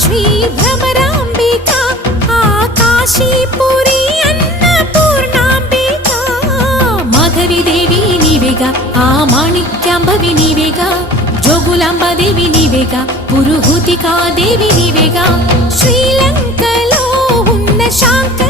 శ్రీ భ్రమరాంబిక ఆ కాశీపురి అన్నపూర్ణాంబిక మాధవిదేవి నీవేగా ఆ మాణిక్యాంబవి నీవేగా జోగులాంబాదేవి నీవేగా పురుహూతికాదేవి నీవేగా శ్రీలంకలో ఉన్న శాంక